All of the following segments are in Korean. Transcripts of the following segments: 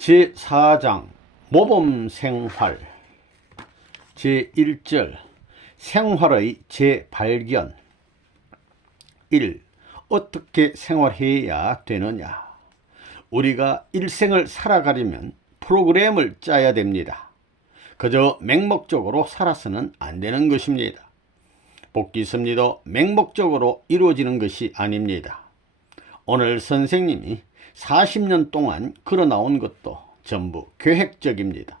제4장 모범생활 제1절 생활의 재발견 1. 어떻게 생활해야 되느냐? 우리가 일생을 살아가려면 프로그램을 짜야 됩니다. 그저 맹목적으로 살아서는 안 되는 것입니다. 복귀 섭리도 맹목적으로 이루어지는 것이 아닙니다. 오늘 선생님이 40년 동안 걸어나온 것도 전부 계획적입니다.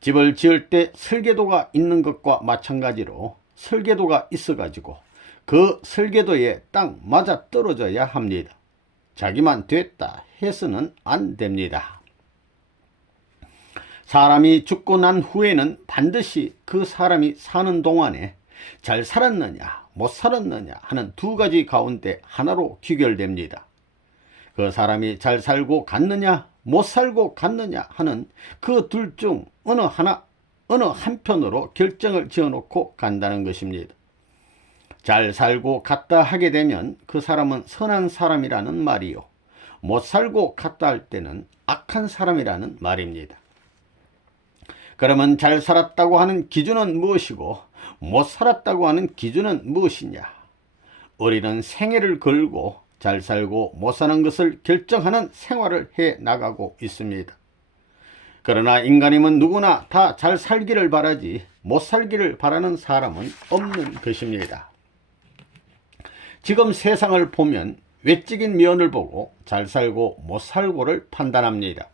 집을 지을 때 설계도가 있는 것과 마찬가지로 설계도가 있어가지고 그 설계도에 딱 맞아 떨어져야 합니다. 자기만 됐다 해서는 안 됩니다. 사람이 죽고 난 후에는 반드시 그 사람이 사는 동안에 잘 살았느냐 못 살았느냐 하는 두 가지 가운데 하나로 귀결됩니다. 그 사람이 잘 살고 갔느냐 못 살고 갔느냐 하는 그 둘 중 어느 한편으로 결정을 지어놓고 간다는 것입니다. 잘 살고 갔다 하게 되면 그 사람은 선한 사람이라는 말이요, 못 살고 갔다 할 때는 악한 사람이라는 말입니다. 그러면 잘 살았다고 하는 기준은 무엇이고 못 살았다고 하는 기준은 무엇이냐? 우리는 생애를 걸고 잘 살고 못 사는 것을 결정하는 생활을 해 나가고 있습니다. 그러나 인간이면 누구나 다 잘 살기를 바라지 못 살기를 바라는 사람은 없는 것입니다. 지금 세상을 보면 외적인 면을 보고 잘 살고 못 살고를 판단합니다.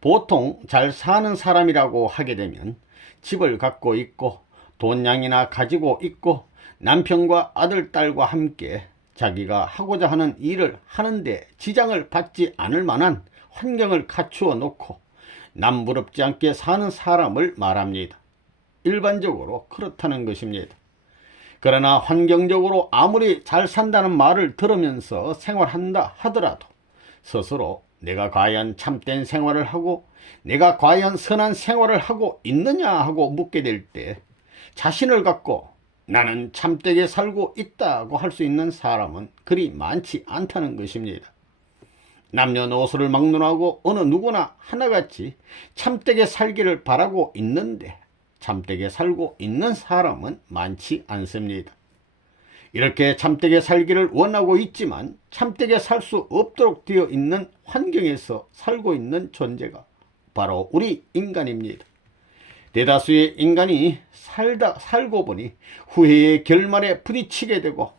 보통 잘 사는 사람이라고 하게 되면 집을 갖고 있고 돈량이나 가지고 있고 남편과 아들, 딸과 함께 자기가 하고자 하는 일을 하는데 지장을 받지 않을 만한 환경을 갖추어 놓고 남 부럽지 않게 사는 사람을 말합니다. 일반적으로 그렇다는 것입니다. 그러나 환경적으로 아무리 잘 산다는 말을 들으면서 생활한다 하더라도 스스로 내가 과연 참된 생활을 하고 내가 과연 선한 생활을 하고 있느냐 하고 묻게 될 때 자신을 갖고 나는 참되게 살고 있다고 할 수 있는 사람은 그리 많지 않다는 것입니다. 남녀노소를 막론하고 어느 누구나 하나같이 참되게 살기를 바라고 있는데 참되게 살고 있는 사람은 많지 않습니다. 이렇게 참되게 살기를 원하고 있지만 참되게 살 수 없도록 되어 있는 환경에서 살고 있는 존재가 바로 우리 인간입니다. 대다수의 인간이 살고 보니 후회의 결말에 부딪히게 되고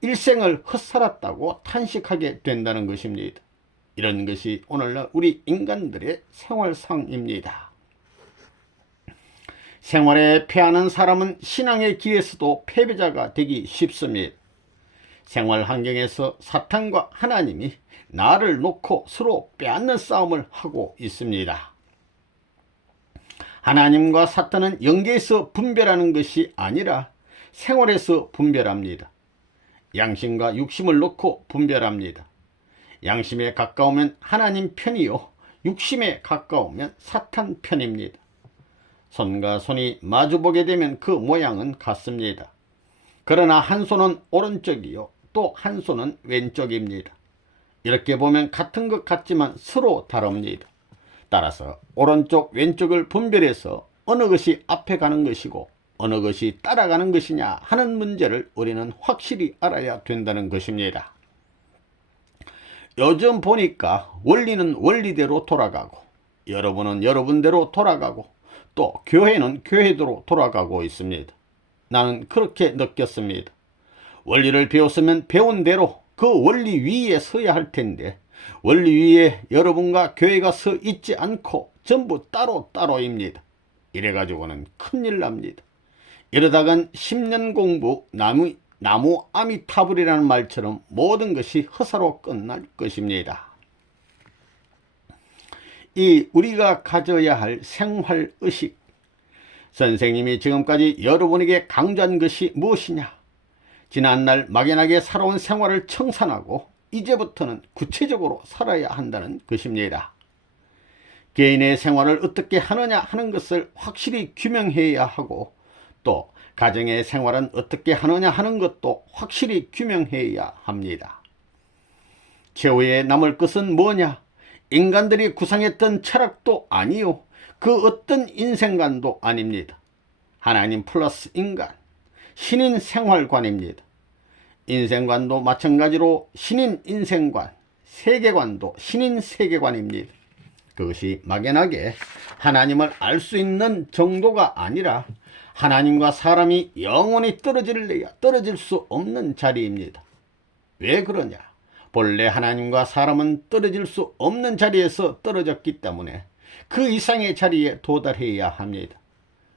일생을 헛살았다고 탄식하게 된다는 것입니다. 이런 것이 오늘날 우리 인간들의 생활상입니다. 생활에 패하는 사람은 신앙의 길에서도 패배자가 되기 쉽습니다. 생활 환경에서 사탄과 하나님이 나를 놓고 서로 빼앗는 싸움을 하고 있습니다. 하나님과 사탄은 영계에서 분별하는 것이 아니라 생활에서 분별합니다. 양심과 육심을 놓고 분별합니다. 양심에 가까우면 하나님 편이요, 육심에 가까우면 사탄 편입니다. 손과 손이 마주보게 되면 그 모양은 같습니다. 그러나 한 손은 오른쪽이요, 또 한 손은 왼쪽입니다. 이렇게 보면 같은 것 같지만 서로 다릅니다. 따라서 오른쪽 왼쪽을 분별해서 어느 것이 앞에 가는 것이고 어느 것이 따라가는 것이냐 하는 문제를 우리는 확실히 알아야 된다는 것입니다. 요즘 보니까 원리는 원리대로 돌아가고 여러분은 여러분대로 돌아가고 또 교회는 교회대로 돌아가고 있습니다. 나는 그렇게 느꼈습니다. 원리를 배웠으면 배운 대로 그 원리 위에 서야 할 텐데 원리 위에 여러분과 교회가 서 있지 않고 전부 따로따로입니다. 이래가지고는 큰일 납니다. 이러다간 10년 공부 나무 아미타불이라는 말처럼 모든 것이 허사로 끝날 것입니다. 이 우리가 가져야 할 생활의식, 선생님이 지금까지 여러분에게 강조한 것이 무엇이냐? 지난날 막연하게 살아온 생활을 청산하고 이제부터는 구체적으로 살아야 한다는 것입니다. 개인의 생활을 어떻게 하느냐 하는 것을 확실히 규명해야 하고 또 가정의 생활은 어떻게 하느냐 하는 것도 확실히 규명해야 합니다. 최후에 남을 것은 뭐냐? 인간들이 구상했던 철학도 아니요, 그 어떤 인생관도 아닙니다. 하나님 플러스 인간, 신인 생활관입니다. 인생관도 마찬가지로 신인 인생관, 세계관도 신인 세계관입니다. 그것이 막연하게 하나님을 알 수 있는 정도가 아니라 하나님과 사람이 영원히 떨어질래야 떨어질 수 없는 자리입니다. 왜 그러냐? 본래 하나님과 사람은 떨어질 수 없는 자리에서 떨어졌기 때문에 그 이상의 자리에 도달해야 합니다.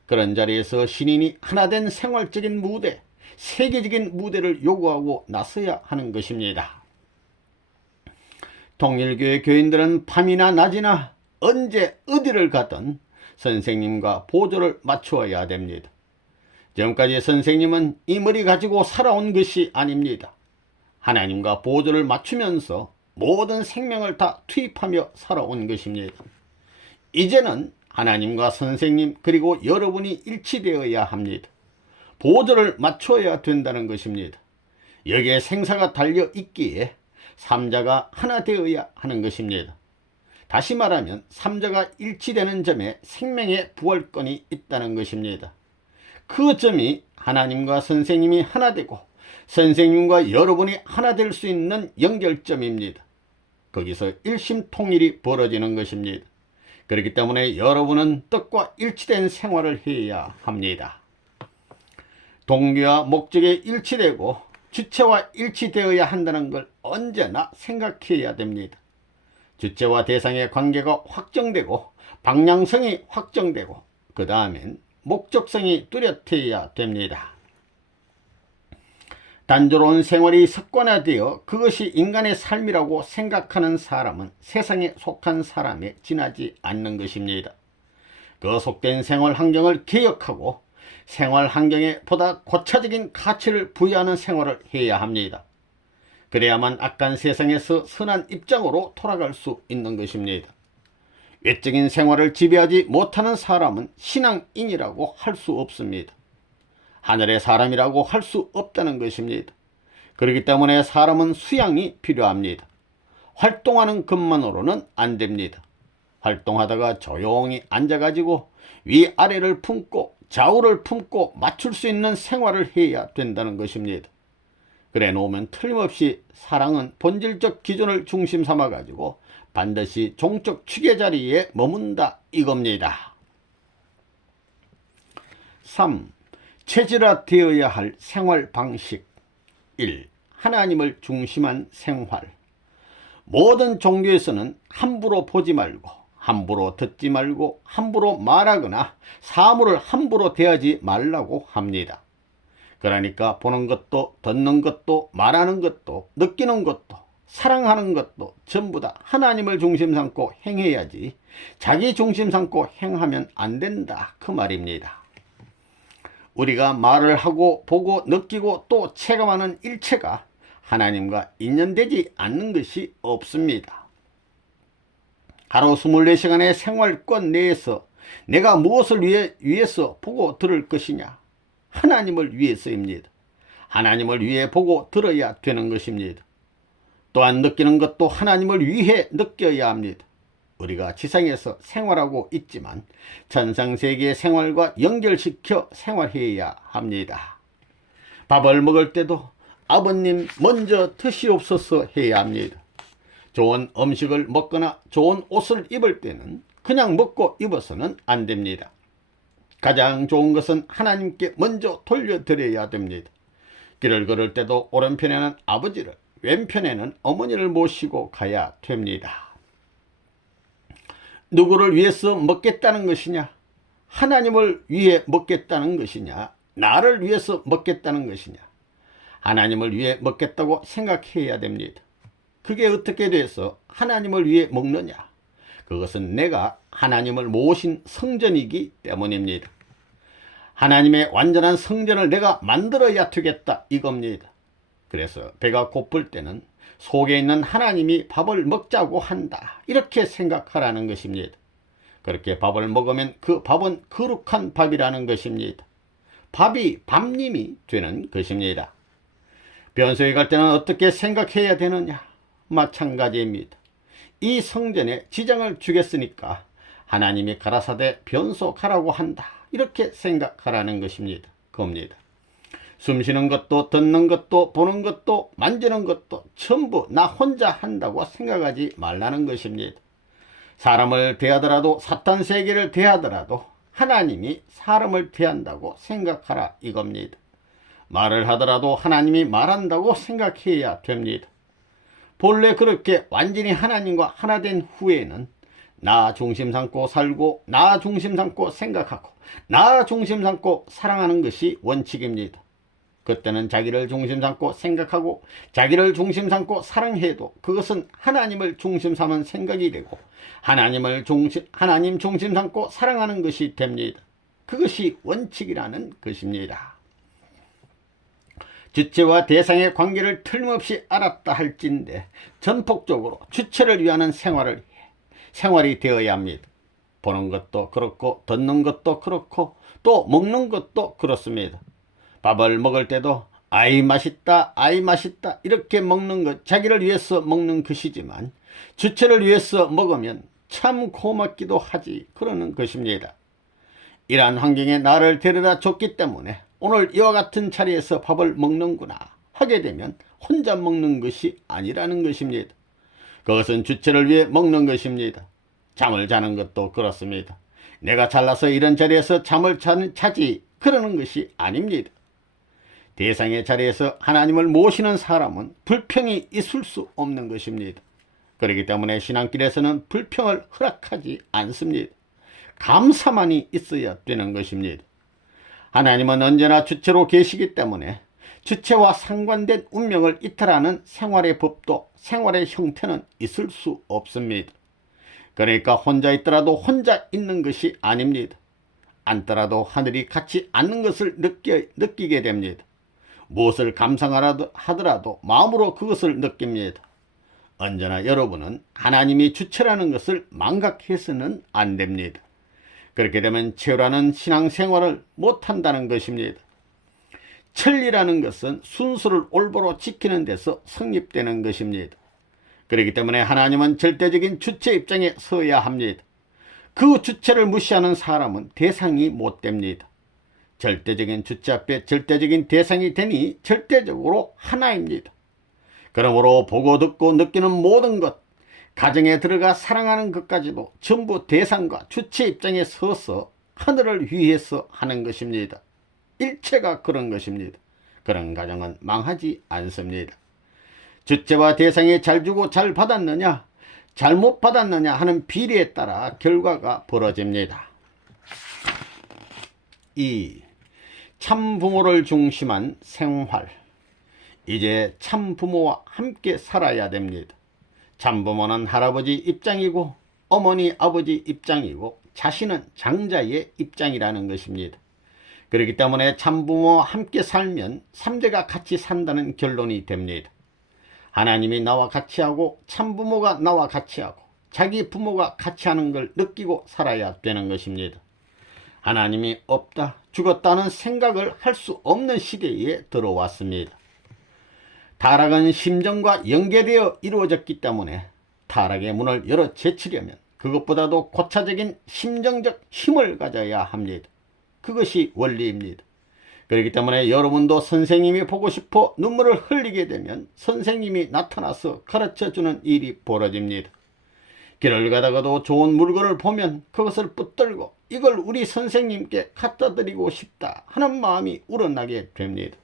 그런 자리에서 신인이 하나된 생활적인 무대, 세계적인 무대를 요구하고 나서야 하는 것입니다. 통일교회 교인들은 밤이나 낮이나 언제 어디를 가든 선생님과 보조를 맞추어야 됩니다. 지금까지 선생님은 이 머리 가지고 살아온 것이 아닙니다. 하나님과 보조를 맞추면서 모든 생명을 다 투입하며 살아온 것입니다. 이제는 하나님과 선생님 그리고 여러분이 일치되어야 합니다. 보조를 맞춰야 된다는 것입니다. 여기에 생사가 달려 있기에 삼자가 하나 되어야 하는 것입니다. 다시 말하면 삼자가 일치되는 점에 생명의 부활권이 있다는 것입니다. 그 점이 하나님과 선생님이 하나 되고 선생님과 여러분이 하나 될 수 있는 연결점입니다. 거기서 일심통일이 벌어지는 것입니다. 그렇기 때문에 여러분은 뜻과 일치된 생활을 해야 합니다. 동기와 목적에 일치되고 주체와 일치되어야 한다는 걸 언제나 생각해야 됩니다. 주체와 대상의 관계가 확정되고 방향성이 확정되고 그 다음엔 목적성이 뚜렷해야 됩니다. 단조로운 생활이 습관화되어 그것이 인간의 삶이라고 생각하는 사람은 세상에 속한 사람에 지나지 않는 것입니다. 그 속된 생활 환경을 개혁하고 생활 환경에 보다 고차적인 가치를 부여하는 생활을 해야 합니다. 그래야만 악한 세상에서 선한 입장으로 돌아갈 수 있는 것입니다. 외적인 생활을 지배하지 못하는 사람은 신앙인이라고 할 수 없습니다. 하늘의 사람이라고 할 수 없다는 것입니다. 그렇기 때문에 사람은 수양이 필요합니다. 활동하는 것만으로는 안 됩니다. 활동하다가 조용히 앉아가지고 위아래를 품고 좌우를 품고 맞출 수 있는 생활을 해야 된다는 것입니다. 그래 놓으면 틀림없이 사랑은 본질적 기준을 중심 삼아 가지고 반드시 종적 축의 자리에 머문다 이겁니다. 3. 체질화되어야 할 생활 방식. 1. 하나님을 중심한 생활. 모든 종교에서는 함부로 보지 말고 함부로 듣지 말고 함부로 말하거나 사물을 함부로 대하지 말라고 합니다. 그러니까 보는 것도 듣는 것도 말하는 것도 느끼는 것도 사랑하는 것도 전부 다 하나님을 중심 삼고 행해야지 자기 중심 삼고 행하면 안 된다 그 말입니다. 우리가 말을 하고 보고 느끼고 또 체감하는 일체가 하나님과 인연되지 않는 것이 없습니다. 하루 24시간의 생활권 내에서 내가 무엇을 위해서 보고 들을 것이냐? 하나님을 위해서입니다. 하나님을 위해 보고 들어야 되는 것입니다. 또한 느끼는 것도 하나님을 위해 느껴야 합니다. 우리가 지상에서 생활하고 있지만 천상세계의 생활과 연결시켜 생활해야 합니다. 밥을 먹을 때도 아버님 먼저 드시옵소서 해야 합니다. 좋은 음식을 먹거나 좋은 옷을 입을 때는 그냥 먹고 입어서는 안 됩니다. 가장 좋은 것은 하나님께 먼저 돌려드려야 됩니다. 길을 걸을 때도 오른편에는 아버지를 왼편에는 어머니를 모시고 가야 됩니다. 누구를 위해서 먹겠다는 것이냐? 하나님을 위해 먹겠다는 것이냐? 나를 위해서 먹겠다는 것이냐? 하나님을 위해 먹겠다고 생각해야 됩니다. 그게 어떻게 돼서 하나님을 위해 먹느냐? 그것은 내가 하나님을 모신 성전이기 때문입니다. 하나님의 완전한 성전을 내가 만들어야 되겠다 이겁니다. 그래서 배가 고플 때는 속에 있는 하나님이 밥을 먹자고 한다 이렇게 생각하라는 것입니다. 그렇게 밥을 먹으면 그 밥은 거룩한 밥이라는 것입니다. 밥이 밥님이 되는 것입니다. 변소에 갈 때는 어떻게 생각해야 되느냐? 마찬가지입니다. 이 성전에 지장을 주겠으니까 하나님이 가라사대 변속하라고 한다. 이렇게 생각하라는 것입니다. 겁니다. 숨 쉬는 것도 듣는 것도 보는 것도 만지는 것도 전부 나 혼자 한다고 생각하지 말라는 것입니다. 사람을 대하더라도 사탄 세계를 대하더라도 하나님이 사람을 대한다고 생각하라 이겁니다. 말을 하더라도 하나님이 말한다고 생각해야 됩니다. 본래 그렇게 완전히 하나님과 하나 된 후에는 나 중심 삼고 살고 나 중심 삼고 생각하고 나 중심 삼고 사랑하는 것이 원칙입니다. 그때는 자기를 중심 삼고 생각하고 자기를 중심 삼고 사랑해도 그것은 하나님을 중심 삼은 생각이 되고 하나님 중심 삼고 사랑하는 것이 됩니다. 그것이 원칙이라는 것입니다. 주체와 대상의 관계를 틀림없이 알았다 할진대 전폭적으로 주체를 위하는 생활이 되어야 합니다. 보는 것도 그렇고 듣는 것도 그렇고 또 먹는 것도 그렇습니다. 밥을 먹을 때도 아이 맛있다 아이 맛있다 이렇게 먹는 것 자기를 위해서 먹는 것이지만 주체를 위해서 먹으면 참 고맙기도 하지 그러는 것입니다. 이러한 환경에 나를 데려다 줬기 때문에 오늘 이와 같은 자리에서 밥을 먹는구나 하게 되면 혼자 먹는 것이 아니라는 것입니다. 그것은 주체를 위해 먹는 것입니다. 잠을 자는 것도 그렇습니다. 내가 잘나서 이런 자리에서 잠을 자지 그러는 것이 아닙니다. 대상의 자리에서 하나님을 모시는 사람은 불평이 있을 수 없는 것입니다. 그렇기 때문에 신앙길에서는 불평을 허락하지 않습니다. 감사만이 있어야 되는 것입니다. 하나님은 언제나 주체로 계시기 때문에 주체와 상관된 운명을 이탈하는 생활의 법도 생활의 형태는 있을 수 없습니다. 그러니까 혼자 있더라도 혼자 있는 것이 아닙니다. 앉더라도 하늘이 같이 앉는 것을 느끼게 됩니다. 무엇을 감상하더라도 마음으로 그것을 느낍니다. 언제나 여러분은 하나님이 주체라는 것을 망각해서는 안 됩니다. 그렇게 되면 체류하는 신앙생활을 못한다는 것입니다. 천리라는 것은 순수를 올바로 지키는 데서 성립되는 것입니다. 그렇기 때문에 하나님은 절대적인 주체 입장에 서야 합니다. 그 주체를 무시하는 사람은 대상이 못 됩니다. 절대적인 주체 앞에 절대적인 대상이 되니 절대적으로 하나입니다. 그러므로 보고 듣고 느끼는 모든 것, 가정에 들어가 사랑하는 것까지도 전부 대상과 주체 입장에 서서 하늘을 위해서 하는 것입니다. 일체가 그런 것입니다. 그런 가정은 망하지 않습니다. 주체와 대상이 잘 주고 잘 받았느냐 잘못 받았느냐 하는 비례에 따라 결과가 벌어집니다. 2. 참부모를 중심한 생활. 이제 참부모와 함께 살아야 됩니다. 참부모는 할아버지 입장이고 어머니 아버지 입장이고 자신은 장자의 입장이라는 것입니다. 그렇기 때문에 참부모와 함께 살면 3대가 같이 산다는 결론이 됩니다. 하나님이 나와 같이 하고 참부모가 나와 같이 하고 자기 부모가 같이 하는 걸 느끼고 살아야 되는 것입니다. 하나님이 없다 죽었다는 생각을 할 수 없는 시대에 들어왔습니다. 타락은 심정과 연계되어 이루어졌기 때문에 타락의 문을 열어 제치려면 그것보다도 고차적인 심정적 힘을 가져야 합니다. 그것이 원리입니다. 그렇기 때문에 여러분도 선생님이 보고 싶어 눈물을 흘리게 되면 선생님이 나타나서 가르쳐주는 일이 벌어집니다. 길을 가다가도 좋은 물건을 보면 그것을 붙들고 이걸 우리 선생님께 갖다 드리고 싶다 하는 마음이 우러나게 됩니다.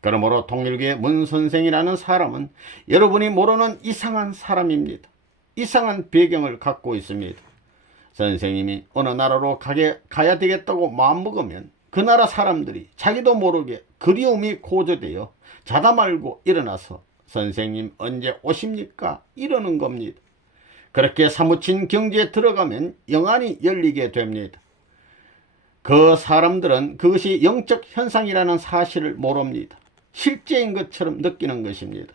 그러므로 통일교의 문 선생이라는 사람은 여러분이 모르는 이상한 사람입니다. 이상한 배경을 갖고 있습니다. 선생님이 어느 나라로 가야 되겠다고 마음먹으면 그 나라 사람들이 자기도 모르게 그리움이 고조되어 자다 말고 일어나서 선생님 언제 오십니까? 이러는 겁니다. 그렇게 사무친 경지에 들어가면 영안이 열리게 됩니다. 그 사람들은 그것이 영적 현상이라는 사실을 모릅니다. 실제인 것처럼 느끼는 것입니다.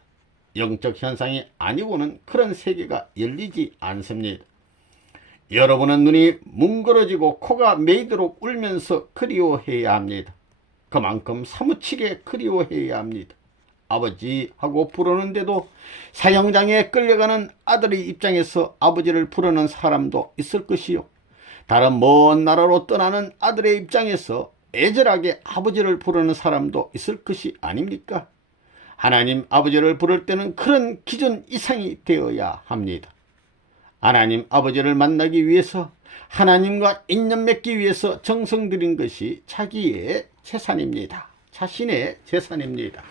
영적 현상이 아니고는 그런 세계가 열리지 않습니다. 여러분은 눈이 뭉그러지고 코가 메이도록 울면서 그리워해야 합니다. 그만큼 사무치게 그리워해야 합니다. 아버지 하고 부르는데도 사형장에 끌려가는 아들의 입장에서 아버지를 부르는 사람도 있을 것이요, 다른 먼 나라로 떠나는 아들의 입장에서 애절하게 아버지를 부르는 사람도 있을 것이 아닙니까? 하나님 아버지를 부를 때는 그런 기준 이상이 되어야 합니다. 하나님 아버지를 만나기 위해서, 하나님과 인연 맺기 위해서 정성 들인 것이 자기의 재산입니다. 자신의 재산입니다.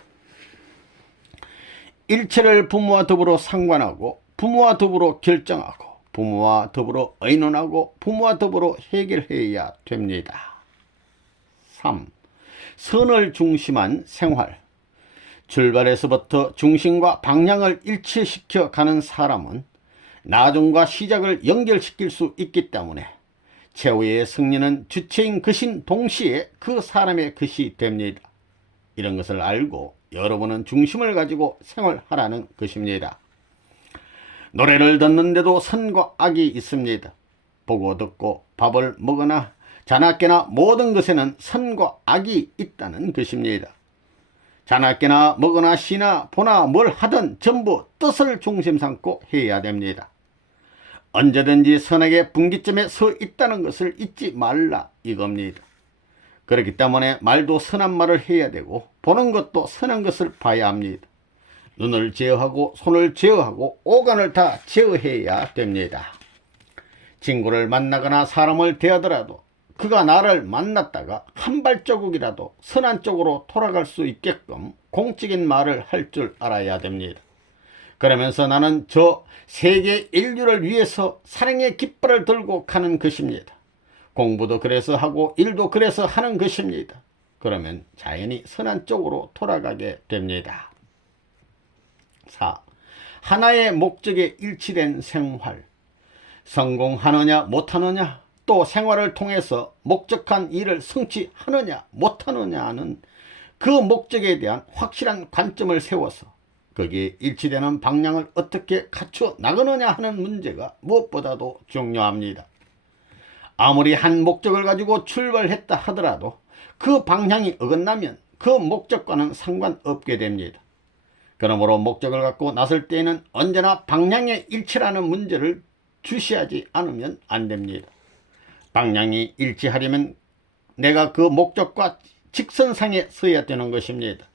일체를 부모와 더불어 상관하고, 부모와 더불어 결정하고, 부모와 더불어 의논하고, 부모와 더불어 해결해야 됩니다. 3. 선을 중심한 생활. 출발에서부터 중심과 방향을 일치시켜 가는 사람은 나중과 시작을 연결시킬 수 있기 때문에 최후의 승리는 주체인 것인 동시에 그 사람의 것이 됩니다. 이런 것을 알고 여러분은 중심을 가지고 생활하라는 것입니다. 노래를 듣는데도 선과 악이 있습니다. 보고 듣고 밥을 먹으나 자나 깨나 모든 것에는 선과 악이 있다는 것입니다. 자나 깨나 먹으나 쉬나 보나 뭘 하든 전부 뜻을 중심 삼고 해야 됩니다. 언제든지 선악의 분기점에 서 있다는 것을 잊지 말라 이겁니다. 그렇기 때문에 말도 선한 말을 해야 되고, 보는 것도 선한 것을 봐야 합니다. 눈을 제어하고 손을 제어하고 오간을 다 제어해야 됩니다. 친구를 만나거나 사람을 대하더라도 그가 나를 만났다가 한 발자국이라도 선한 쪽으로 돌아갈 수 있게끔 공적인 말을 할 줄 알아야 됩니다. 그러면서 나는 저 세계 인류를 위해서 사랑의 깃발을 들고 가는 것입니다. 공부도 그래서 하고 일도 그래서 하는 것입니다. 그러면 자연히 선한 쪽으로 돌아가게 됩니다. 4. 하나의 목적에 일치된 생활. 성공하느냐 못하느냐, 또 생활을 통해서 목적한 일을 성취하느냐 못하느냐는 그 목적에 대한 확실한 관점을 세워서 거기에 일치되는 방향을 어떻게 갖춰 나가느냐 하는 문제가 무엇보다도 중요합니다. 아무리 한 목적을 가지고 출발했다 하더라도 그 방향이 어긋나면 그 목적과는 상관없게 됩니다. 그러므로 목적을 갖고 나설 때에는 언제나 방향의 일치라는 문제를 주시하지 않으면 안 됩니다. 방향이 일치하려면 내가 그 목적과 직선상에 서야 되는 것입니다.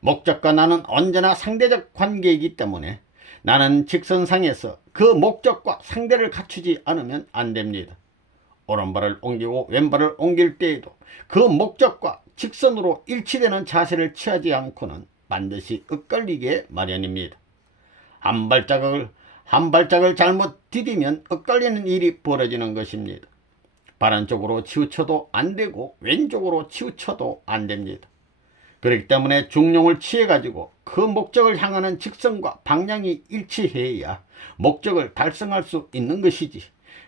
목적과 나는 언제나 상대적 관계이기 때문에 나는 직선상에서 그 목적과 상대를 갖추지 않으면 안 됩니다. 오른발을 옮기고 왼발을 옮길 때에도 그 목적과 직선으로 일치되는 자세를 취하지 않고는 반드시 엇갈리게 마련입니다. 한 발짝을 잘못 디디면 엇갈리는 일이 벌어지는 것입니다. 바른 쪽으로 치우쳐도 안 되고 왼쪽으로 치우쳐도 안 됩니다. 그렇기 때문에 중용을 취해 가지고 그 목적을 향하는 직선과 방향이 일치해야 목적을 달성할 수 있는 것이지,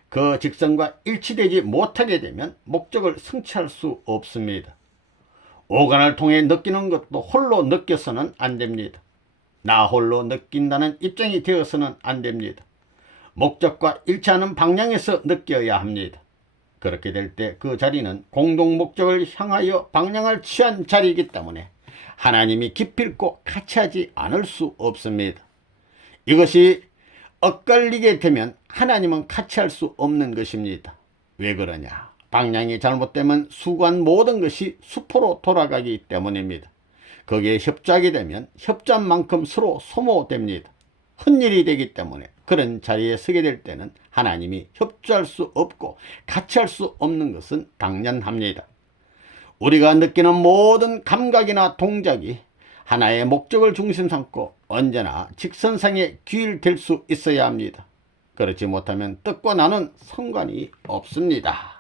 그 직선과 일치되지 못하게 되면 목적을 성취할 수 없습니다. 오간을 통해 느끼는 것도 홀로 느껴서는 안 됩니다. 나 홀로 느낀다는 입장이 되어서는 안 됩니다. 목적과 일치하는 방향에서 느껴야 합니다. 그렇게 될 때 그 자리는 공동 목적을 향하여 방향을 취한 자리이기 때문에 하나님이 기필코 같이 하지 않을 수 없습니다. 이것이 엇갈리게 되면 하나님은 같이 할 수 없는 것입니다. 왜 그러냐? 방향이 잘못되면 수고한 모든 것이 수포로 돌아가기 때문입니다. 거기에 협조하게 되면 협조한 만큼 서로 소모됩니다. 헛일이 되기 때문에 그런 자리에 서게 될 때는 하나님이 협조할 수 없고 같이 할 수 없는 것은 당연합니다. 우리가 느끼는 모든 감각이나 동작이 하나의 목적을 중심 삼고 언제나 직선상에 귀일될 수 있어야 합니다. 그렇지 못하면 뜻과 나는 상관이 없습니다.